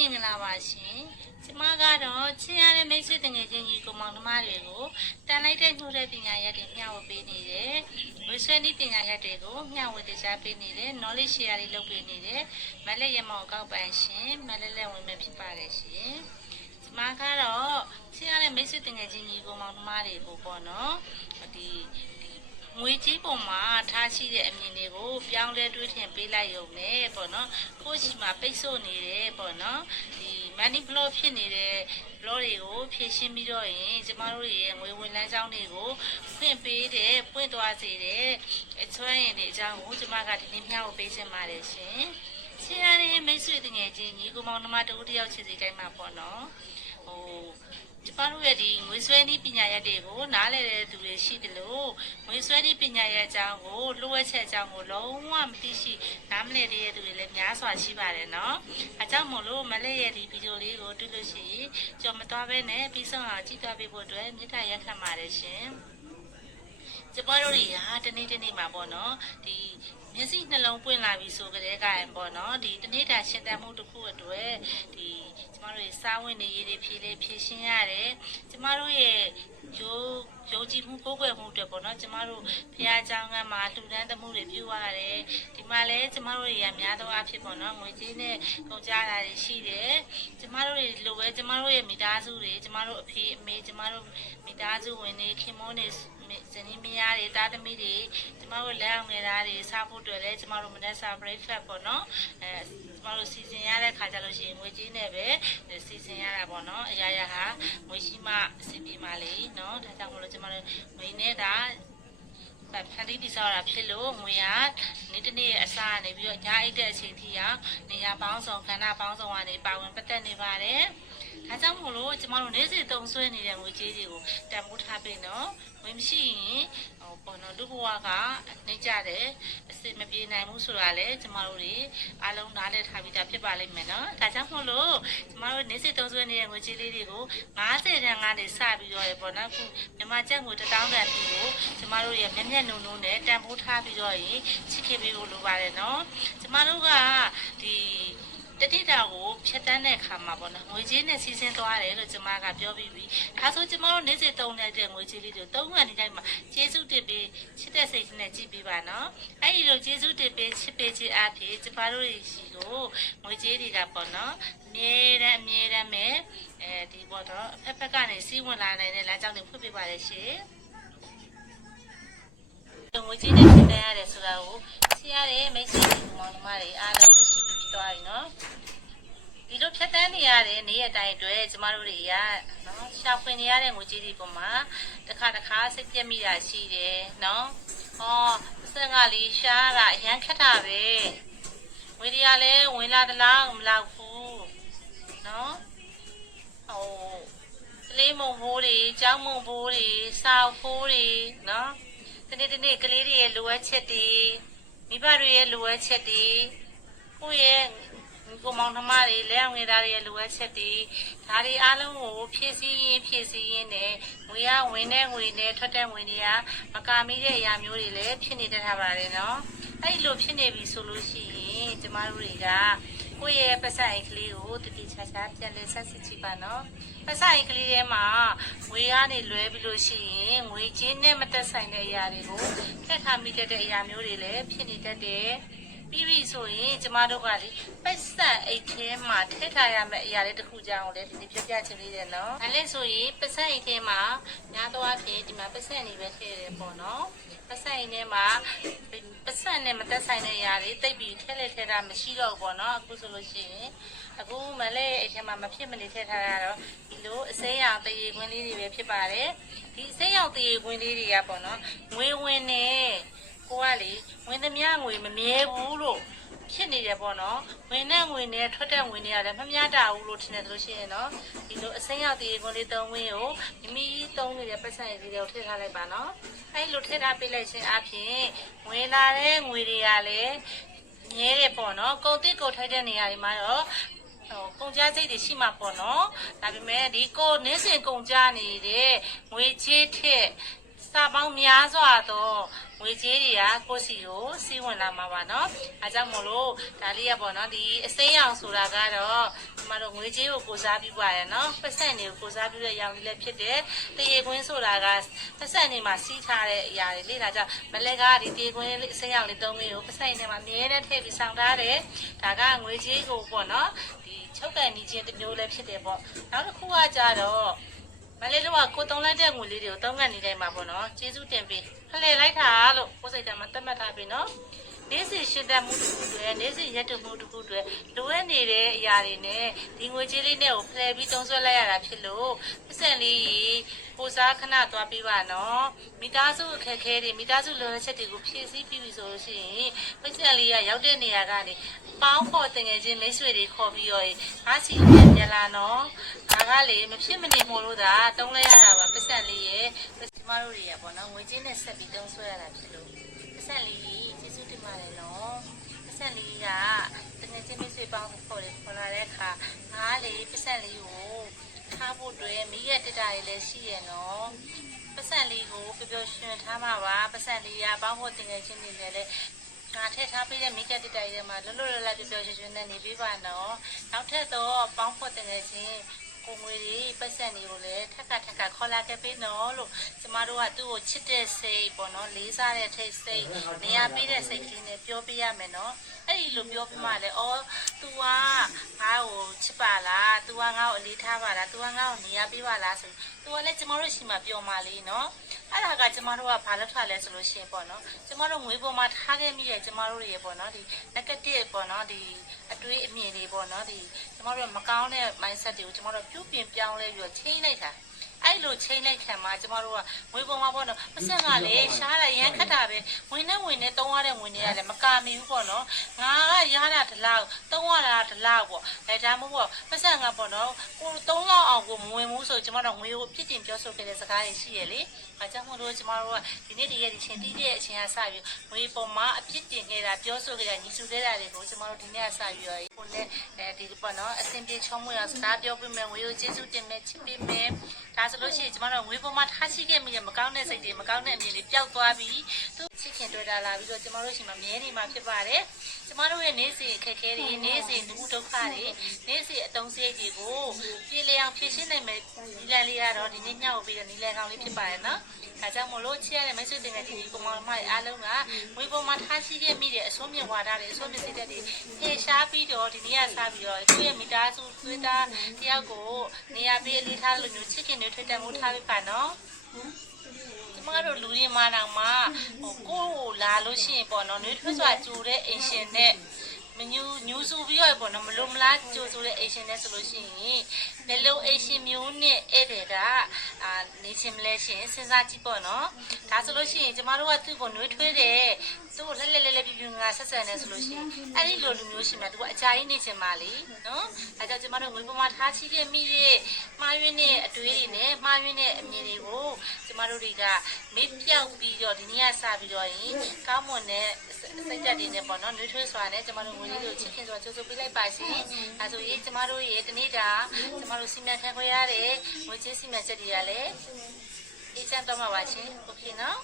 မြင်လာပါရှင်ကျမကတော့ချင်းရတဲ့မိတ်ဆွေတငယ်ချင်းကြီးကိုမောင်နှမတွေကိုတန်လိုက်တဲ့ညှို့တဲ့ပညာရပ်တွေမျှဝေပေးနေတယ်ဝိဆွေနည်းပညာရပ်တွေကိုမျှဝေတရားပေးနေတယ် knowledge share တွေလုပ်ပေးနေတယ်မလက်ရမောင်ကောက်ပန်ရှင်မလက်လက်ဝင်မဲ့ဖြစ်ပါတယ်ရှင်ကျမကတော့ချင်းရတဲ့မိတ်ဆွေတငယ်ချင်းကြီးကိုမောင်နှမတွေကိုပေါ့နော်ဒီငွေကြီးပုံမှာထားရှိတဲ့အမြင်တွေကိုပြောင်းလဲတွေးထင်ပေးလိုက်ရုံနဲ့ပေါ့နော်ကိုယ့်ရှိမှာပိတ်ဆို့နေတယ်ပေါ့နော်ဒီ money flow ဖြစ်နေတဲ့ flow တွေကိုဖြည့်ရှင်းပြီးတော့ရင်ကျမတို့ရဲ့ငွေဝင်လမ်းကြောင်းတွေကိုဖွင့်ပေးတဲ့ပွင့်သွားစေတဲ့အချွမ်းရင်တွေအကြောင်းကိုကျမကဒီနေ့မျှဝေပေးချင်ပါတယ်ရှင်ရှင်းရတဲ့မိတ်ဆွေတငယ်ချင်းညီကိုမောင်နှမတူတယောက်ချစ်စီတိုင်းမှာပေါ့နော်ကျမတို့ရဲ့ဒီငွေဆွဲနည်းပညာရပ်တွေကိုနားလည်တဲ့သူတွေရှိတယ်လို့ငွေဆွဲနည်းပညာရပ်အကြောင်းကိုလှုပ်ဝက်ချက်အကြောင်းကိုလုံးဝမသိရှိနားမလည်တဲ့သူတွေလည်းများစွာရှိပါတယ်နော်။အဲကြောင့်မို့လို့မလဲရဲ့ဒီဗီဒီယိုလေးကိုတွေ့လို့ရှိရင်ကြော်မသွားဘဲနဲ့ပြီးဆုံးအောင်ကြည့်သွားပေးဖို့အတွက်မေတ္တာရပ်ခံပါတယ်ရှင်။ကျမတို့တွေဟာတနေ့တနေ့မှာပေါ့နော်ဒီမျက်စိနှလုံးပွင့်လာပြီဆိုကြတဲ့ကံပေါ့နော်ဒီတနေ့တာရှင်သန်မှုတစ်ခုအတွက်ဒီကျမတို့စားဝင်နေရည်တွေဖြည့်ရှင်းရတယ်ကျမတို့ရဲ့ယုံကြည်မှုကိုးကွယ်မှုတွေပေါ့နော်ကျမတို့ဘုရားကျောင်းကမှာလှူဒန်းသမှုတွေပြုရတယ်ဒီမှာလည်းကျမတို့တွေကများသောအားဖြင့်ပေါ့နော်ငွေကြေးနဲ့ကုန်ကြတာတွေရှိတယ်ကျမတို့တွေလိုပဲကျမတို့ရဲ့မိသားစုတွေကျမတို့အဖေအမေကျမတို့မိသားစုဝင်တွေခင်မုန်းတွေဇနီးမယားတွေတာသမီတွေကျမတို့လက်အောင်ငယ်သားတွေစားဖို့တွေ့လဲကျမတို့မနက်စာ breakfast ပေါ့နော်ကျမတို့စီစဉ်ရတဲ့ခါကြလို့ရှိရင်ငွေကြေးနဲ့ပဲစီစဉ်ရတာပေါ့နော်အရာရာဟာငွေရှိမှအစီပြေမှလေနော်ဒါကြောင့်မလို့ကျမတို့ငွေနဲ့တာဖန်တီးတည်ဆောက်တာဖြစ်လို့ငွေကနေ့တစ်နေ့အစားနေပြီးတော့ညအိတ်တဲ့အချိန်ထိနေရာပေါင်းစုံခန္ဓာပေါင်းစုံကနေပါဝင်ပတ်သက်နေပါတယ်ဒါကြောင့်မို့လို့ကျမတို့နေ့စဉ်သုံးစွဲနေတဲ့ငွေကြေးတွေကိုတန်ဖိုးထားပေးနော်ငွေမရှိရင်ပေါ့နော်လူဘဝကနေကြတယ်အစစ်မပြေနိုင်ဘူးဆိုတာလေကျမတို့တွေအားလုံးနားလည်ထားပြီးသားဖြစ်ပါလိမ့်မယ်နော်ဒါကြောင့်မို့လို့ကျမတို့နေ့စဉ်သုံးစွဲနေတဲ့ငွေကြေးလေးတွေကို50တန်းကနေစပြီးတော့ပေါ့နော်ခုမြန်မာကျပ်ငွေ1000တန်းပြီးကိုကျမတို့ရဲ့မျက်မျက်နှုံနှုံနဲ့တန်ဖိုးထားပြီးတော့ရင်ချစ်ခင်ပေးဖို့လိုပါတယ်နော်ကျမတို့ကဒီတတိတာကိုဖြတ်တန်းတဲ့အခါမှာပေါ့နော်ငွေကြေးနဲ့စီးဆင်းသွားတယ်လို့ကျမကပြောပြီးပြီဒါဆိုကျမတို့နေ့စဉ်သုံးတဲ့ငွေကြေးလေးတွေ3ခါဒီတိုင်းမှာကျေးဇူးတင်ပြီးချစ်တဲ့စိတ်နဲ့ကြည့်ပေးပါနော်အဲ့ဒီလိုကျေးဇူးတင်ပြီးချစ်ပေးခြင်းအပြင်ကျမတို့ရှိကိုငွေကြေးတွေကပေါ့နော်အမြဲတမ်းပဲဒီပေါ့တော့အဖက်ကနေစီးဝင်လာနိုင်တဲ့လမ်းကြောင်းတွေဖွင့်ပေးပါလေရှင်ငွေကြေးနဲ့ဖြတ်တန်းရတယ်ဆိုတာကိုသိရတဲ့မိတ်ဆွေမောင်နှမတွေအားလုံးသိရှိပြီးသွားပြီနော်ဒီလိုဖြတ်တန်းနေရတဲ့နေ့ရက်တိုင်းအတွက်ကျမတို့တွေကနော်ရှာဖွေနေရတဲ့ငွေကြေးတွေပေါ်မှာတစ်ခါစိတ်ပြက်မိတာရှိတယ်နော်စံကလေးရှားတာအရန်ခက်တာပဲငွေတွေကလည်းဝင်လာသလားမလောက်ဘူးနော်ကလေးမုံဘိုးတွေကျောင်းမုံဘိုးတွေစာဖိုးတွေနော်ဒီနေ့ကလေးတွေရဲ့လိုအပ်ချက်တွေမိဘတွေရဲ့လိုအပ်ချက်တွေကိုယ့်ရဲ့ကိုမောင်နှမတွေလက်အောင်ငယ်သားတွေရဲ့လိုအပ်ချက်တွေဒါတွေအားလုံးကိုဖြည့်ဆည်းရင်းနဲ့ငွေရဝင်တဲ့ငွေနဲ့ထွက်တဲ့ငွေတွေကမကာမိတဲ့အရာမျိုးတွေလည်းဖြစ်နေတတ်ပါတယ်နော်အဲ့လိုဖြစ်နေပြီဆိုလို့ရှိရင်ကျမတို့တွေကကိုယ့်ရဲ့ပတ်စံအိတ်ကလေးကိုတတိချာပြန်လဲဆက်စစ်ကြည့်ပါနော်ပတ်စံအိတ်ကလေးထဲမှာငွေကနေလွဲပြီးလို့ရှိရင်ငွေချင်းနဲ့မသက်ဆိုင်တဲ့အရာတွေကိုထည့်ထားမိတဲ့အရာမျိုးတွေလည်းဖြစ်နေတတ်တယ်ပြီးပြီဆိုရင်ကျမတို့ကလေပတ်စံအိတ်ထဲမှာထည့်ထားရမယ့်အရာလေးတစ်ခုကြောင်းကိုလည်းဒီနေ့ပြပြချင်သေးတယ်နော်။ဒါလည်းဆိုရင်ပတ်စံအိတ်ထဲမှာများသောအားဖြင့်ဒီမှာပတ်စံနေပဲထည့်ရတယ်ပေါ့နော်။ပတ်စံအိတ်ထဲမှာပတ်စံနဲ့မသက်ဆိုင်တဲ့အရာတွေတိတ်ပြီးထည့်တာမရှိတော့ဘူးပေါ့နော်။အခုဆိုလို့ရှိရင်အခုမလဲအိတ်ထဲမှာမဖြစ်မနေထည့်ထားရတော့ဒီလိုအစိမ်းရောင်တရေခွင်းလေးတွေပဲဖြစ်ပါတယ်။ဒီအစိမ်းရောင်တရေခွင်းလေးတွေကပေါ့နော်။ငွေဝင်နေကိုကလေဝင်သမျှငွေမမြဲဘူးလို့ဖြစ်နေတယ်ပေါ့နော်ဝင်တဲ့ငွေနဲ့ထွက်တဲ့ငွေနဲ့လည်းမမျှတာဘူးလို့ထင်တယ်ဆိုလို့ရှိရင်နော်ဒီလိုအစိမ်းရောက်တည်ခွန်လေးသုံးဝင်းကိုမိသုံးနေတဲ့ပတ်စံရည်တွေကိုထည့်ထားလိုက်ပါနော်အဲ့လိုထည့်ထားပေးလိုက်ခြင်းအပြင်ဝင်လာတဲ့ငွေတွေကလည်းမြဲတယ်ပေါ့နော်ကုန်တိကုန်ထိုက်တဲ့နေရာတွေမှာတော့ကုန်ကြစိတ်တွေရှိမှာပေါ့နော်ဒါပေမဲ့ဒီကိုနင်းစင်ကုန်ကြနေတဲ့ငွေချေးထက် စာပေါင်းများစွာသောငွေကြေးတွေကကိုယ့်စီကိုစီးဝင်လာမှာပါနော်။အားကြောင့်မို့လို့ဒါလေးရပေါ့နော်ဒီအစိမ်းရောင်ဆိုတာကတော့ဒီမှာတော့ငွေကြေးကိုကိုစားပြုပါတယ်နော်။ပတ်စံတွေကိုကိုစားပြုတဲ့ရောင်လေးလည်းဖြစ်တယ်။တရေခွင်းဆိုတာကပတ်စံတွေမှာစီးထားတဲ့အရာတွေလေဒါကြောင့်မလက်ကဒီတရေခွင်းလေးအစိမ်းရောင်လေးသုံးလေးကိုပတ်စံတွေမှာအမြဲတမ်းထည့်ပြီးဆောင်ထားတယ်။ဒါကငွေကြေးကိုပေါ့နော်ဒီချုပ်ကန်နေခြင်းတစ်မျိုးလည်းဖြစ်တယ်ပေါ့။နောက်တစ်ခုကကြတော့မလေးတို့ကကိုတုံးလိုက်တဲ့ငွေလေးတွေကိုတောင်းကန်နေတိုင်းမှာပေါ့နော်ကျေးဇူးတင်ပေးဖလှယ်လိုက်တာလို့ကိုယ်စိတ်ထဲမှာသတ်မှတ်ထားပြီနော်နေ့စဉ်ရှင်းတတ်မှုတစ်ခုတွေနေ့စဉ်ရက်တမှုတစ်ခုတွေလိုအပ်နေတဲ့အရာတွေနဲ့ဒီငွေကြေးလေးနဲ့ကိုဖလှယ်ပြီးသုံးစွဲလိုက်ရတာဖြစ်လို့ပတ်စံလေးကိုစားခဏသွားပြီးပါနော်မိသားစုအခက်အခဲတွေမိသားစုလိုအပ်ချက်တွေကိုဖြည့်ဆည်းပြီးပြီဆိုလို့ရှိရင်ပတ်စံလေးကရောက်တဲ့နေရာကနေပေါင်းဖို့တင်ငယ်ချင်းမိတ်ဆွေတွေခေါ်ပြီးတော့ငါစီပြန်လာနော်ဒါကလေမဖြစ်မနေမို့လို့ဒါတုံးလိုက်ရတာပါပတ်စံလေးရဲ့ကျမတို့တွေကပေါ့နော်ငွေချင်းနဲ့ဆက်ပြီးသုံးဆွဲရတာဖြစ်လို့ပတ်စံလေးကျေးဇူးတင်ပါတယ်နော်ပတ်စံလေးကတကယ်ချင်းမိတ်ဆွေပေါင်းခေါ်လာတဲ့အခါငါလေပတ်စံလေးကိုထားဖို့အတွက်မိရတက်တာတွေလည်းရှိရနော်ပတ်စံလေးကိုပျော်ပျော်ရွှင်ထားမှာပါပတ်စံလေးကပေါင်းဖို့တင်ငယ်ချင်းတွေလည်းငါထည့်ထားပေးတဲ့မိကတက်တာတွေမှာလွတ်လွတ်လပ်လပ်ပျော်ပျော်ရွှင်ရွှင်နဲ့နေပေးပါနော်နောက်ထပ်တော့ပေါင်းဖို့တင်ငယ်ချင်းကိုငွေတွေပတ်စံတွေကိုလည်းထက်ခါခေါ်လာခဲ့ပေးနော်လို့ကျမတို့ကသူ့ကိုချစ်တဲ့စိတ်ပေါ့နော်လေးစားတဲ့ထိတ်စိတ်နေရာပေးတဲ့စိတ်ကလေးနဲ့ပြောပြရမယ်နော်အဲ့ဒီလိုပြောပြမှလည်းအော် तू ကငါ့ကိုချစ်ပါလား तू ကငါ့ကိုအလေးထားပါလား तू ကငါ့ကိုနေရာပေးပါလားဆို तू ကလည်းကျမတို့ရှိမှပြောမှလေးနော်အဲ့ဒါကကျမတို့ကဘာလို့ထားလဲဆိုလို့ရှိရင်ပေါ့နော်ကျမတို့ငွေပေါ်မှာထားခဲ့မိတဲ့ကျမတို့တွေပေါ့နော်ဒီ negative ပေါ့နော်ဒီအတွေးအမြင်တွေပေါ့နော်ဒီကျမတို့မကောင်းတဲ့ mindset တွေကိုကျမတို့ပြုပြင်ပြောင်းလဲပြီးတော့ချိန်လိုက်တာအဲ့လိုချိန်လိုက်ခံမှာကျမတို့ကငွေပေါ်မှာပေါ့နော်ပတ်စံကလည်းရှားတာရမ်းခတ်တာပဲဝင်နဲ့တုံးရတဲ့ဝင်တွေကလည်းမကာမီဘူးပေါ့နော်ငါကရတာတလောက်တုံးရတာတလောက်ပေါ့ဒါမှမဟုတ်ပတ်စံကပေါ့နော်ကို3လောက်အောင်ကိုမဝင်ဘူးဆိုကျမတို့ငွေကိုပြစ်တင်ပြောဆိုခဲ့တဲ့စကားတွေရှိရလေအဲကြောင့်မို့လို့ကျမတို့ကဒီနေ့တည်းရဲ့ဒီချိန်တီးတဲ့အချိန်ကစပြီးငွေပေါ်မှာအပြစ်တင်ခဲ့တာပြောဆိုခဲ့တာညီစုခဲ့တာတွေကိုကျမတို့ဒီနေ့ကစပြီးတော့ကိုနဲ့ဒီပေါ့နော်အစင်ပြေချုံးမွေအောင်စကားပြောပြမယ်ငွေကိုကျေးဇူးတင်မယ်ချစ်ပေးမယ်ဒါဆိုလို့ရှိရင်ကျမတို့ငွေပေါ်မှာထားရှိခဲ့မိတဲ့မကောင်းတဲ့စိတ်တွေမကောင်းတဲ့အမြင်တွေပျောက်သွားပြီးသူချစ်ခင်တွေ့တာလာပြီးတော့ကျမတို့ရှိမှမြဲနေမှာဖြစ်ပါတယ်ကျမတို့ရဲ့နေ့စဉ်အခက်အခဲတွေနေ့စဉ်ဒုက္ခတွေနေ့စဉ်အတုံးစရိတ်တွေကိုပြေလည်အောင်ဖြည့်ရှင်းနိုင်မယ်ဒီလန်လေးကတော့ဒီနေ့ညောက်ပြီးတော့ဒီလန်ကောင်းလေးဖြစ်ပါတယ်နော်ဒါကြောင့်မလို့ချစ်ရတဲ့မိတ်ဆွေတင်ငယ်ချင်းဒီကောင်မတွေအားလုံးကငွေပေါ်မှာထားရှိခဲ့မိတဲ့အစွမ်းမြင့်ဝါဒတွေအစွမ်းမြင့်စိတ်ဓာတ်တွေဖြည့်ရှားပြီးတော့ဒီနေ့ကစပြီးတော့သူ့ရဲ့မိသားစုသွေးသားတယောက်ကိုနေရာပေးအလေးထားလို့မျိုးချစ်ခင်တွေထွေးတက်မှုထားပေးပါနော်ကျမတို့လူတွေမှာတော့မှကိုယ်လာလို့ရှိရင်ပေါ့နော်နှွေးထွေးစွာကြိုတဲ့အိမ်ရှင်နဲ့မညူစုပြီးတော့ပေါ့နော်မလို့မလားကြိုဆိုတဲ့အိမ်ရှင်နဲ့ဆိုလို့ရှိရင်ဘယ်လိုအိမ်ရှင်မျိုးနဲ့ဧည့်သည်ကနေချင်းမလဲရှင်စဉ်းစားကြည့်ပေါ့နော်ဒါဆိုလို့ရှိရင်ကျမတို့ကသူ့ကိုနှွေးထွေးတယ်သူ့ကိုလဲပြပြငါဆက်ဆံနေဆိုလို့ရှိရင်အဲ့ဒီလိုလူမျိုးရှိမှသူကအကြာကြီးနေချင်ပါလေနော်အဲကြောင့်ကျမတို့ငွေပေါ်မှာထားရှိခဲ့မိတဲ့မှားယွင်းတဲ့အတွေးတွေနဲ့မှားယွင်းတဲ့အမြင်တွေကိုကျမတို့တွေကမေ့ပြောက်ပြီးတော့ဒီနေ့ကစပြီးတော့ရင်ကောင်းမွန်တဲ့စိတ်ဓာတ်တွေနဲ့ပေါ့နော်နှွေးထွေးစွာနဲ့ကျမတို့ငွေလေးကိုချစ်ခင်စွာကြိုးစားပေးလိုက်ပါရှင်အဲဆိုရင်ကျမတို့ရဲ့တနေ့တာကျမတို့စီမံခန့်ခွဲရတဲ့ငွေကြေးစီမံချက်တွေကလည်းအေးချမ်းတော့မှာပါရှင်โอเคနော်